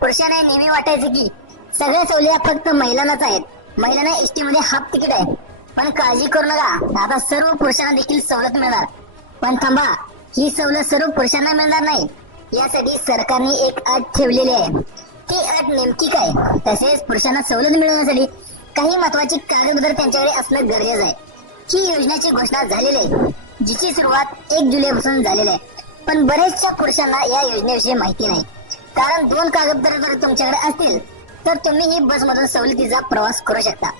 पुरुषांना नेहमी वाटायचं की सगळ्या सवलती फक्त महिलांनाच आहेत. महिलांना एसटी मध्ये हाफ तिकीट आहे. पण काळजी करू नका. आता सर्व पुरुषांना देखील सवलत मिळणार. पण थांबा. ही सवलत सर्व पुरुषांना मिळणार नाही. यासाठी सरकारने एक अट ठेवलेली आहे. ती अट नेमकी काय? तसेच पुरुषांना सवलत मिळवण्यासाठी काही महत्वाची कागदपत्र त्यांच्याकडे असणं गरजेचं आहे. ही योजनेची घोषणा झालेली आहे. जिची सुरुवात एक जुलै पासून झालेली आहे. पण बरेचशा पुरुषांना या योजनेविषयी माहिती नाही. कारण दोन कागदपत्र जर तुमच्याकडे असतील तर तुम्ही ही बसमधून सवलतीचा प्रवास करू शकता.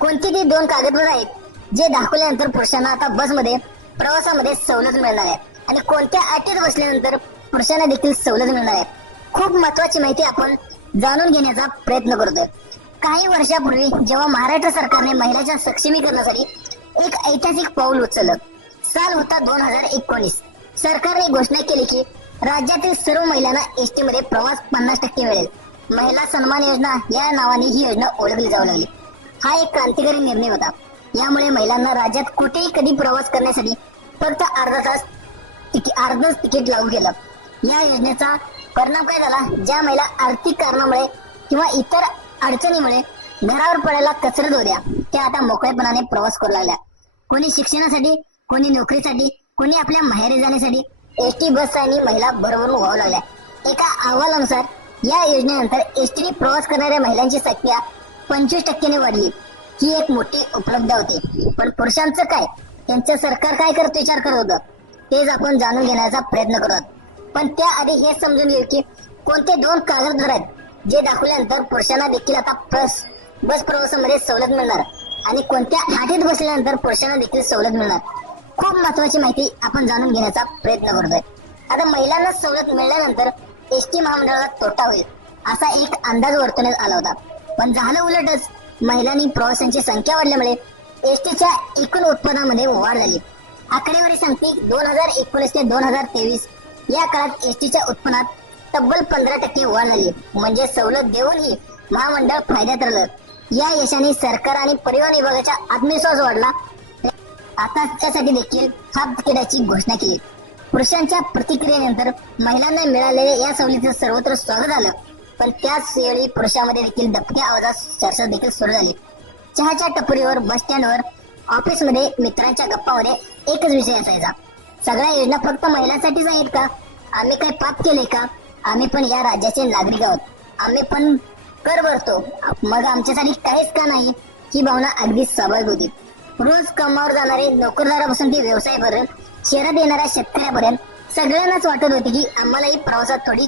कोणती ती दोन कागदपत्र आहेत जे दाखवल्यानंतर पुरुषांना आता बसमध्ये प्रवासामध्ये सवलत मिळणार आहे आणि कोणत्या अटीत बसल्यानंतर पुरुषांना देखील सवलत मिळणार आहे खूप महत्वाची माहिती आपण जाणून घेण्याचा प्रयत्न करतोय. काही वर्षापूर्वी जेव्हा महाराष्ट्र सरकारने महिलांच्या सक्षमीकरणासाठी एक ऐतिहासिक पाऊल उचललं साल होता दोन हजार एकोणीस. सरकारने घोषणा केली की राज्यातील सर्व महिलांना एसटी मध्ये प्रवास पन्नास टक्के मिळेल. महिला सन्मान योजना या नावाने ही योजना ओळखली जाऊ लागली. हा एक क्रांतिकारी निर्णय होता. यामुळे महिलांना राज्यात कुठेही कधी प्रवास करण्यासाठी फक्त अर्धा तास अर्धच तिकीट लागू केलं. या योजनेचा परिणाम काय झाला? ज्या महिला आर्थिक कारणामुळे किंवा इतर अडचणीमुळे घरावर पडायला कसरत होत्या त्या आता मोकळेपणाने प्रवास करू लागल्या. कोणी शिक्षणासाठी कोणी नोकरीसाठी कोणी आपल्या माहेरी जाण्यासाठी एसटी बस आणि महिला भरभरून व्हावं लागल्या. एका अहवालानुसार या योजनेनंतर एसटीने प्रवास करणाऱ्या महिलांची संख्या पंचवीस टक्क्याने वाढली. ही एक मोठी उपलब्ध होती. पण पुरुषांचं काय? त्यांचं सरकार काय करत विचार करत होतं? तेच आपण जाणून घेण्याचा प्रयत्न करत पण त्याआधी हे समजून घेऊ की कोणते दोन कागदपत्र आहेत जे दाखवल्यानंतर पुरुषांना देखील आता बस बस प्रवासामध्ये सवलत मिळणार? आणि कोणत्या आठीत बसल्यानंतर पुरुषांना देखील सवलत मिळणार? खूप महत्वाची माहिती आपण जाणून घेण्याचा प्रयत्न करतोय. आता महिलांना सवलत मिळाल्यानंतर एस टी महामंडळाला तोटा होईल असा एक अंदाज वर्तवण्यात आला होता. पण झालं उलटच महिलांनी प्रवाशांची संख्या वाढल्यामुळे एस टीच्या एकूण उत्पन्नामध्ये वाढ झाली. आकडेवारी सांगते दोन हजार एकोणीस ते दोन हजार तेवीस या काळात एस टीच्या उत्पन्नात तब्बल पंधरा टक्के वाढ झाली. म्हणजे सवलत देऊनही महामंडळ फायद्यात राहिलं. या यशाने सरकार आणि परिवहन विभागाचा आत्मविश्वास वाढला. आता त्यासाठी देखील हाफ तिकिटाची घोषणा केली. पुरुषांच्या प्रतिक्रियेनंतर महिलांना मिळालेल्या या सवलतीचं सर्वत्र स्वागत झालं. पण त्याच वेळी पुरुषांमध्ये देखील दबक्या आवाजात चर्चा देखील सुरू झाली. चहाच्या टपरीवर बस स्टँडवर ऑफिसमध्ये मित्रांच्या गप्पामध्ये एकच विषय असायचा. सगळ्या योजना फक्त महिलांसाठीच आहेत का? आम्ही काही पाप केले का? आम्ही पण या राज्याचे नागरिक आहोत. आम्ही पण कर भरतो. मग आमच्यासाठी काहीच का नाही? ही भावना अगदी स्वाभाविक होती. रोज कामावर जाणारे नोकरदारापासून ते व्यवसायापर्यंत शहरात येणाऱ्या शेतकऱ्यापर्यंत सगळ्यांनाच वाटत होते की आम्हालाही प्रवासात थोडी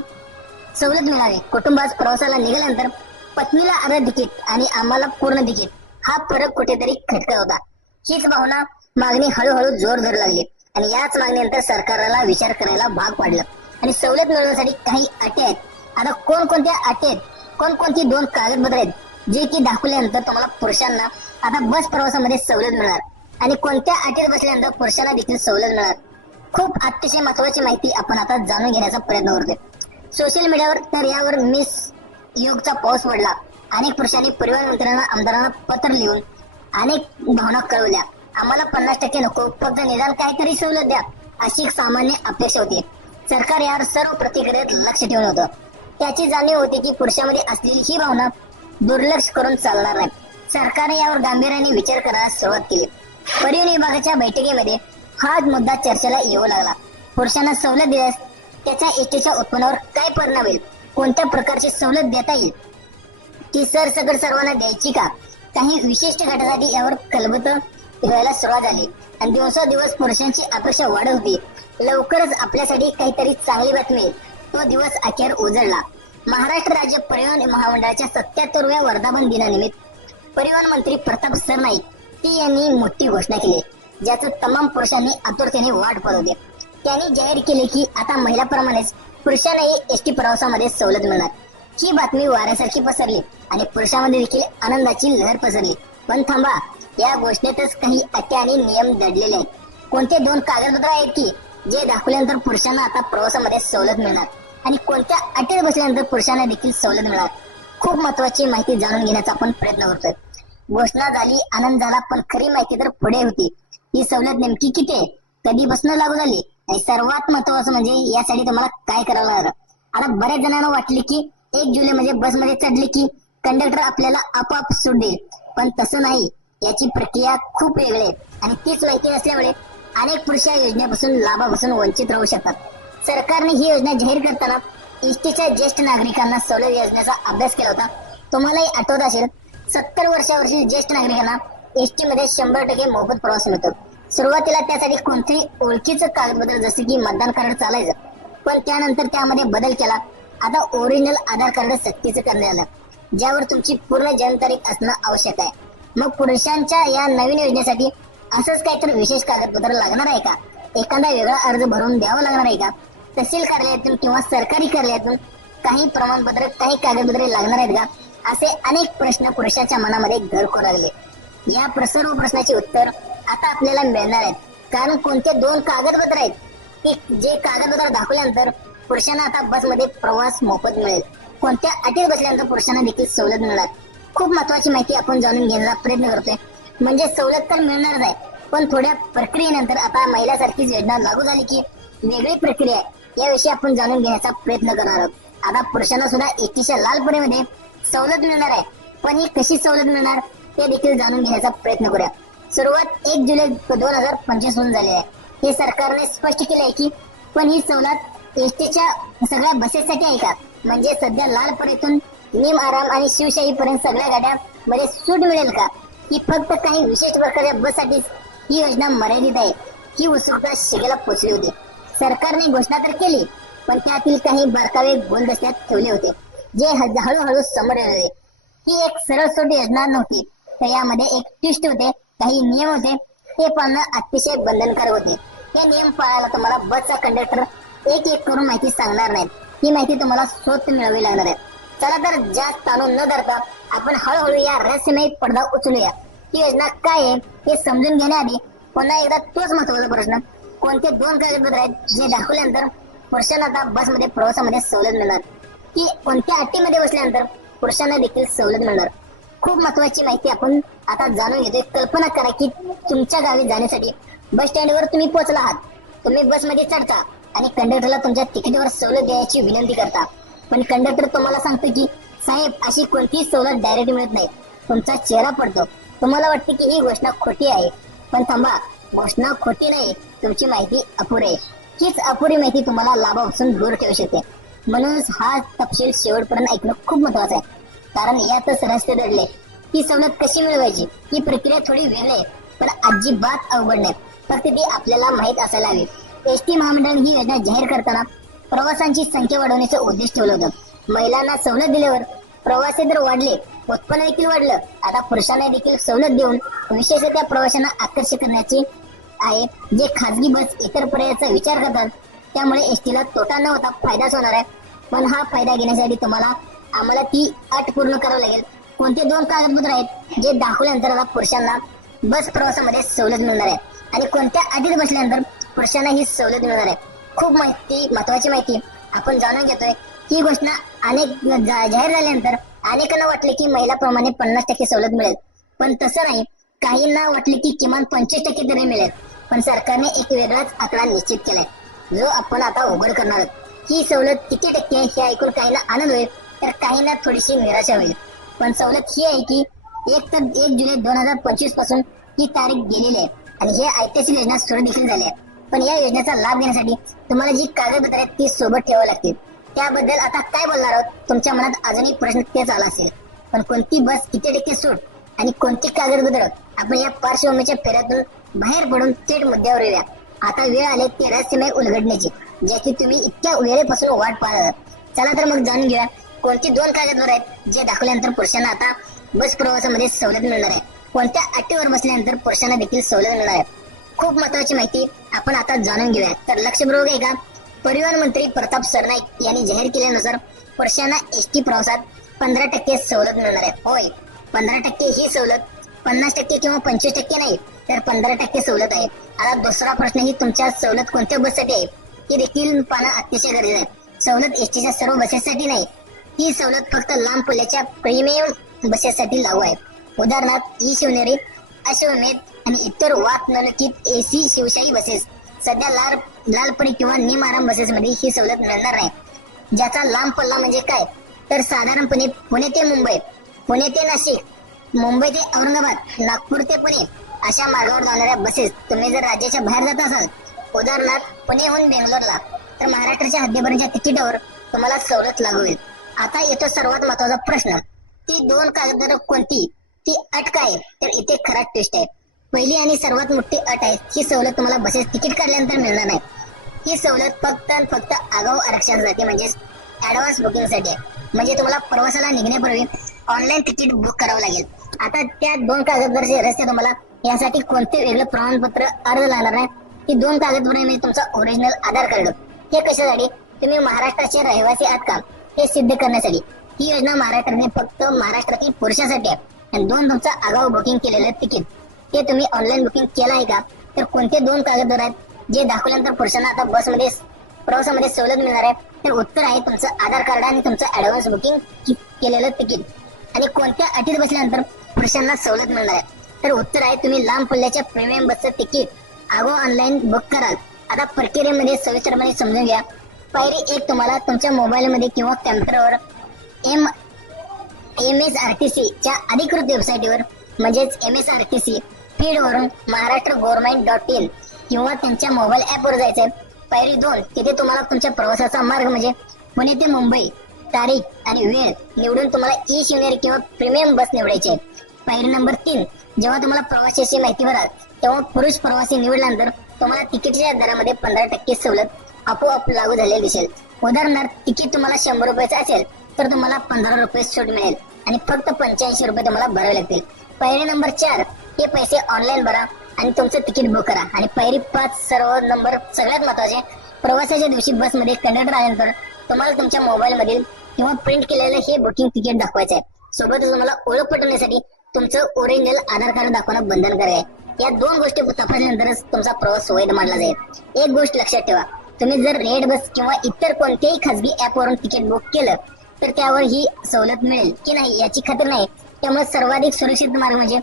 सवलत मिळावी. कुटुंबात प्रवासाला निघाल्यानंतर पत्नीला अर्ध तिकीट आणि आम्हाला पूर्ण तिकीट हा फरक कुठेतरी खटका होता. हीच भावना मागणी हळूहळू जोर धरू लागली आणि याच मागणीनंतर सरकारला विचार करायला भाग पाडलं. आणि सवलत मिळवण्यासाठी काही अटी आहेत. आता कोणकोणत्या अटी आहेत? कोणकोणती दोन कागदपत्र आहेत? जे की दाखवल्यानंतर तुम्हाला पुरुषांना आता बस प्रवासामध्ये सवलत मिळणार. आणि कोणत्या अटीत बसल्यानंतर पुरुषांना देखील सवलत मिळणार? खूप अतिशय महत्वाची माहिती आपण आता जाणून घेण्याचा प्रयत्न करतोय. सोशल मीडियावर तर यावर मिस योगचा पाऊस पडला. अनेक पुरुषांनी परिवहन मंत्र्यांना आमदारांना पत्र लिहून अनेक भावना कळवल्या. आम्हाला पन्नास टक्के नको फक्त निदान काहीतरी सवलत द्या अशी एक सामान्य अपेक्षा होती. सरकार यावर सर्व प्रतिक्रियेत लक्ष ठेवून होतं. त्याची जाणीव होती की पुरुषांमध्ये असलेली ही भावना दुर्लक्ष करून चालणार नाही सरकारने यावर गांभीर्याने विचार करायला सुरुवात केली. परिवहन विभागाच्या बैठकीमध्ये हाच मुद्दा चर्चेला येऊ लागला. पुरुषांना सवलत दिल्यास त्याच्या एसटीच्या उत्पन्नावर काय परिणाम होईल? कोणत्या प्रकारची सवलत देता येईल? ती सरसकट सर्वांना द्यायची का? काही विशिष्ट गटासाठी यावर कलबत व्हायला सुरुवात झाली. आणि दिवसेंदिवस पुरुषांची अपेक्षा वाढत होती. लवकरच आपल्यासाठी काहीतरी चांगली बातमी. तो दिवस अखेर उजळला. महाराष्ट्र राज्य परिवहन महामंडळाच्या सत्याहत्तरव्या वर्धापन दिनानिमित्त परिवहन मंत्री प्रताप सरनाईक ती यांनी मोठी घोषणा केली. ज्याचं तमाम पुरुषांनी आतुरतेने वाट पाहत होते त्यांनी जाहीर केले की आता महिलाप्रमाणेच पुरुषांनाही एसटी प्रवासामध्ये सवलत मिळणार. ही बातमी वाऱ्यासारखी पसरली आणि पुरुषांमध्ये देखील आनंदाची लहर पसरली. पण थांबा या घोषणेतच काही अटी आणि नियम दडलेले आहेत. कोणते दोन कागदपत्र आहेत की जे दाखवल्यानंतर पुरुषांना आता प्रवासामध्ये सवलत मिळणार? आणि कोणत्या अटीत बसल्यानंतर पुरुषांना देखील सवलत मिळणार खूप महत्वाची माहिती जाणून घेण्याचा आपण प्रयत्न करतोय. घोषणा झाली आनंद झाला पण खरी माहिती तर पुढे होती. ही सवलत नेमकी किती आहे? कधी बसणं लागू झाली? आणि सर्वात महत्वाचं म्हणजे यासाठी तुम्हाला काय करावं लागलं? आता बऱ्याच जणांना वाटले की एक जुलै म्हणजे बसमध्ये चढले की कंडक्टर आपल्याला आपोआप सूट देईल. पण तसं नाही. याची प्रक्रिया खूप वेगळी आहे. आणि तीच माहिती नसल्यामुळे अनेक पुरुष या योजनेपासून लाभापासून वंचित राहू शकतात. सरकारने ही योजना जाहीर करताना एसटीच्या ज्येष्ठ नागरिकांना सवलत योजनेचा अभ्यास केला होता. तुम्हालाही आठवत असेल सत्तर वर्षावरील ज्येष्ठ नागरिकांना एसटी मध्ये शंभर टक्के मोफत प्रवास मिळतो. सुरुवातीला त्यासाठी कोणतेही ओळखीचं कागदपत्र जसे की मतदान कार्ड चालायचं पण त्यानंतर त्यामध्ये बदल केला. आता ओरिजिनल आधार कार्ड सक्तीचं करण्यात आलं. ज्यावर तुमची पूर्ण जन्मतारीख असणं आवश्यक आहे. मग पुरुषांच्या या नवीन योजनेसाठी असंच काहीतरी विशेष कागदपत्र लागणार आहे का? एखादा वेगळा अर्ज भरून द्यावा लागणार आहे का? तहसील कार्यालयातून किंवा सरकारी कार्यालयातून काही प्रमाणपत्र काही कागदपत्रे लागणार आहेत का? असे अनेक प्रश्न पुरुषाच्या मनामध्ये घर करू लागले या सर्व प्रश्नाचे उत्तर आता आपल्याला मिळणार आहेत. कारण कोणते दोन कागदपत्र आहेत? की जे कागदपत्र दाखवल्यानंतर पुरुषांना आता बसमध्ये प्रवास मोफत मिळेल. कोणत्या अटीत बसल्यानंतर पुरुषांना देखील सवलत मिळणार खूप महत्वाची माहिती आपण जाणून घेण्याचा प्रयत्न करतोय. म्हणजे सवलत तर मिळणारच आहे. पण थोड्या प्रक्रियेनंतर आता महिलासारखीच योजना लागू झाली की वेगळी प्रक्रिया आहे. याविषयी आपण जाणून घेण्याचा प्रयत्न करणार आहोत. आता पुरुषांना सुद्धा एसटीच्या लाल परीमध्ये सवलत मिळणार आहे. पण ही कशी सवलत मिळणार ते देखील जाणून घेण्याचा प्रयत्न करूया. सुरुवात एक जुलै दोन हजार पंचवीसपासून झाली आहे. हे सरकारने स्पष्ट केले आहे की पण ही सवलत एसटीच्या सगळ्या बसेससाठी आहे का? म्हणजे सध्या लालपणीतून निम आराम आणि शिवशाही पर्यंत सगळ्या गाड्या मध्ये सूट मिळेल का? ही फक्त काही विशेष प्रकारच्या बससाठीच ही योजना मर्यादित आहे. ही उत्सुकता शिगेला पोचली होती. सरकारने घोषणा तर केली पण त्यातील काही बारकावे गोलदस्त्यात ठेवले होते जे हळूहळू समोर येत होते ही एक सरळ सोटी योजना नव्हती तर यामध्ये एक ट्विस्ट होते काही नियम होते ते पाळणं अतिशय बंधनकारक होते. हे नियम पाळायला तुम्हाला बसचा कंडक्टर एक एक करून माहिती सांगणार नाहीत. ही माहिती तुम्हाला स्वतः मिळवी लागणार आहे. चला तर जास्त ताणून न धरता आपण हळूहळू या रहस्यमय पडदा उचलूया. ही योजना काय आहे हे समजून घेण्याआधी पुन्हा एकदा तोच महत्त्वाचा प्रश्न कोणते दोन कागदपत्र आहेत जे दाखवल्यानंतर पुरुषांना आता बसमध्ये प्रवासामध्ये सवलत मिळणार? की कोणत्या अटीमध्ये बसल्यानंतर पुरुषांना देखील सवलत मिळणार? खूप महत्वाची माहिती आपण आता जाणून घेतोय. कल्पना करा की तुमच्या गावी जाण्यासाठी बस स्टँडवर तुम्ही पोहोचला आहात. तुम्ही बसमध्ये चढता आणि कंडक्टरला तुमच्या तिकीटवर सवलत द्यायची विनंती करता. पण कंडक्टर तुम्हाला सांगतो की साहेब अशी कोणतीही सवलत डायरेक्ट मिळत नाही. तुमचा चेहरा पडतो. तुम्हाला वाटते की ही घोषणा खोटी आहे. पण थांबा. घोषणा खोटी नाही तुमची माहिती अपुरी आहे. हीच अपुरी माहिती तुम्हाला लाभापासून दूर ठेवू शकते. म्हणूनच हा तपशील शेवटपर्यंत ऐकणं खूप महत्वाचं आहे. कारण यातच रस्ते दडले. ही सवलत कशी मिळवायची? ही प्रक्रिया थोडी वेगळी आहे पण अजिबात अवघड नाही. फक्त ती आपल्याला माहीत असायला हवी. एस टी महामंडळ ही योजना जाहीर करताना प्रवासांची संख्या वाढवण्याचं उद्देश ठेवलं होतं. महिलांना सवलत दिल्यावर प्रवासी जर वाढले उत्पन्न देखील वाढलं. आता पुरुषांना देखील सवलत देऊन विशेषतः त्या प्रवाशांना आकर्षित करण्याची आहे. जे खाजगी बस इतर पर्यायाचा विचार करतात त्यामुळे एसटीला तोटा न होता फायदाच होणार आहे. पण हा फायदा घेण्यासाठी तुम्हाला आम्हाला ती अट पूर्ण करावी लागेल. कोणते दोन कागदपत्र आहेत जे दाखवल्यानंतर आता पुरुषांना बस प्रवासामध्ये सवलत मिळणार आहे. आणि कोणत्या आधीत बसल्यानंतर पुरुषांना ही सवलत मिळणार आहे. खूप माहिती महत्वाची माहिती आपण जाणून घेतोय. ही घोषणा अनेक जा- जाहीर झाल्यानंतर अनेकांना वाटले की महिलाप्रमाणे पन्नास टक्के सवलत मिळेल. पण तसं नाही. काहींना वाटले की किमान पंचवीस टक्के तरी मिळेल. पण सरकारने एक वेगळाच आकडा निश्चित केलाय. जो आपण आता उघड करणार आहोत. ही सवलत किती टक्के हे ऐकून काहींना आनंद होईल तर काहींना थोडीशी निराशा होईल. पण सवलत ही आहे की एक तर एक जुलै दोन हजार पंचवीसपासून ही तारीख गेलेली आहे. आणि ही ऐतिहासिक योजना सुरू देखील झाली आहे. पण या योजनेचा लाभ घेण्यासाठी तुम्हाला जी कागदपत्र आहेत ती सोबत ठेवावी लागतील. त्याबद्दल आता काय बोलणार आहोत? तुमच्या मनात अजूनही प्रश्न तेच आला असेल. पण कोणती बस किती टक्के सूट आणि कोणती कागदपत्र आपण या पार्श्वभूमीच्या फेऱ्यातून बाहेर पडून थेट मुद्द्यावर येऊया. आता वेळ आली ते रहस्यमय उलगडण्याची ज्याची तुम्ही इतक्या वेळेपासून वाट पाहत चला तर मग जाणून घेऊया कोणती दोन कागदपत्र आहेत जे दाखवल्यानंतर पुरुषांना आता बस प्रवासामध्ये सवलत मिळणार आहे. कोणत्या अटीवर बसल्यानंतर पुरुषांना देखील सवलत मिळणार आहे? खूप महत्वाची माहिती आपण आता जाणून घेऊया. तर लक्षपूर्वक आहे का परिवहन मंत्री प्रताप सरनाईक यांनी जाहीर केल्यानुसार वर्षांना एस टी प्रवासात पंधरा टक्के सवलत मिळणार आहे. होय पंधरा टक्के ही सवलत पन्नास टक्के किंवा पंचवीस टक्के नाही तर पंधरा टक्के सवलत आहे. आता दुसरा प्रश्न ही तुमच्या सवलत कोणत्या बससाठी आहे? ही देखील पाहणं अतिशय गरजेचं आहे. सवलत एसटीच्या सर्व बसेससाठी नाही ही सवलत फक्त लांब पल्ल्याच्या प्रीमियम बसेससाठी लागू आहे. उदाहरणार्थ ई शिवनेरी अश्वमेध आणि इतर वातानुकूलित एसी शिवशाही बसेस सध्या लाल लालपणी किंवा निम आराम बसेस मध्ये ही सवलत मिळणार नाही. ज्याचा लांब पल्ला म्हणजे काय? तर साधारणपणे पुणे ते मुंबई पुणे ते नाशिक मुंबई ते औरंगाबाद नागपूर ते पुणे अशा मार्गावर जाणाऱ्या बसेस तुम्ही जर राज्याच्या बाहेर जात असाल उदाहरणार्थ पुणेहून बेंगलोरला तर महाराष्ट्राच्या हद्दीपर्यंतच्या तिकिटावर तुम्हाला सवलत लागू होईल. आता येतो सर्वात महत्त्वाचा प्रश्न. ती दोन कागदपत्र कोणती? ती अट काय तर इथे खरा टेस्ट आहे. पहिली आणि सर्वात मोठी अट आहे. ही सवलत तुम्हाला बसेस तिकीट काढल्यानंतर मिळणार नाही. ही सवलत फक्त आणि फक्त आगाऊ आरक्षणासाठी म्हणजेच ऍडव्हान्स बुकिंगसाठी आहे. म्हणजे तुम्हाला प्रवासाला निघण्यापूर्वी ऑनलाईन तिकीट बुक करावं लागेल. आता त्या दोन कागदपत्राचे रस्ते तुम्हाला यासाठी कोणते वेगळं प्रमाणपत्र अर्ज लागणार नाही ही दोन कागदपत्रे म्हणजे तुमचा ओरिजिनल आधार कार्ड हे कशासाठी? तुम्ही महाराष्ट्राचे रहिवासी आहात का? हे सिद्ध करण्यासाठी. ही योजना महाराष्ट्राने फक्त महाराष्ट्रातील पुरुषासाठी आहे. आणि दोन तुमचं आगाऊ बुकिंग केलेलं तिकीट. ते तुम्ही ऑनलाईन बुकिंग केलं आहे का? तर कोणते दोन कागदपत्र आहेत? जे दाखवल्यानंतर पुरुषांना आता बसमध्ये प्रवासामध्ये सवलत मिळणार आहे? तर उत्तर आहे तुमचं आधार कार्ड आणि तुमचं ऍडव्हान्स बुकिंग केलेलं तिकीट. आणि कोणत्या अटीत बसल्यानंतर पुरुषांना सवलत मिळणार आहे? तर उत्तर आहे तुम्ही लांब पल्ल्याच्या प्रीमियम बसचं तिकीट आगो ऑनलाईन बुक कराल. आता प्रक्रियेमध्ये सविस्तरपणे समजून घ्या. पायरी एक तुम्हाला तुमच्या मोबाईलमध्ये किंवा कॅम्प्युटरवर M M S R T C च्या अधिकृत वेबसाईटवर म्हणजेच M S R T C फीडवरून Maharashtra government dot in किंवा त्यांच्या मोबाईल ऍपवर जायचंय पायरी दोन तिथे तुम्हाला तुमच्या प्रवासाचा मार्ग म्हणजे पुणे ते मुंबई तारीख आणि वेळ निवडून तुम्हाला ई शिवनेरी किंवा प्रीमियम बस निवडायची आहे पायरी नंबर तीन जेव्हा तुम्हाला प्रवाशाची माहिती भराल तेव्हा पुरुष प्रवासी निवडल्यानंतर तुम्हाला तिकीटच्या दरामध्ये पंधरा टक्के सवलत आपोआप लागू झालेली दिसेल उदाहरणार्थ तिकीट तुम्हाला शंभर रुपयाचं असेल तर तुम्हाला पंधरा रुपये सूट मिळेल आणि फक्त पंच्याऐंशी रुपये तुम्हाला भरावे लागतील पायरी नंबर चार हे पैसे ऑनलाईन भरा आणि तुमचं तिकीट बुक करा. आणि पहिली पाच सर्व नंबर सगळ्यात महत्त्वाचे प्रवासाच्या दिवशी बसमध्ये कंडक्टर आल्यानंतर तुम्हाला तुमच्या मोबाईल मधील किंवा प्रिंट केलेलं हे बुकिंग तिकीट दाखवायचं आहे. सोबतच तुम्हाला ओळख पटवण्यासाठी तुमचं ओरिजिनल आधार कार्ड दाखवणं बंधनकारक आहे. या दोन गोष्टी तपासल्यानंतरच तुमचा प्रवास सुवैध मानला जाईल. एक गोष्ट लक्षात ठेवा तुम्ही जर रेड बस किंवा इतर कोणत्याही खासगी ऍप वरून तिकीट बुक केलं तर त्यावर ही सवलत मिळेल की नाही याची खात्री नाही. त्यामुळे सर्वाधिक सुरक्षित मार्ग म्हणजे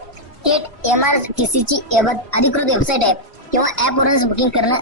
थेट एम आर टी ची अधिकृत वेबसाईट आहे. किंवा ॲपवरूनच बुकिंग करणं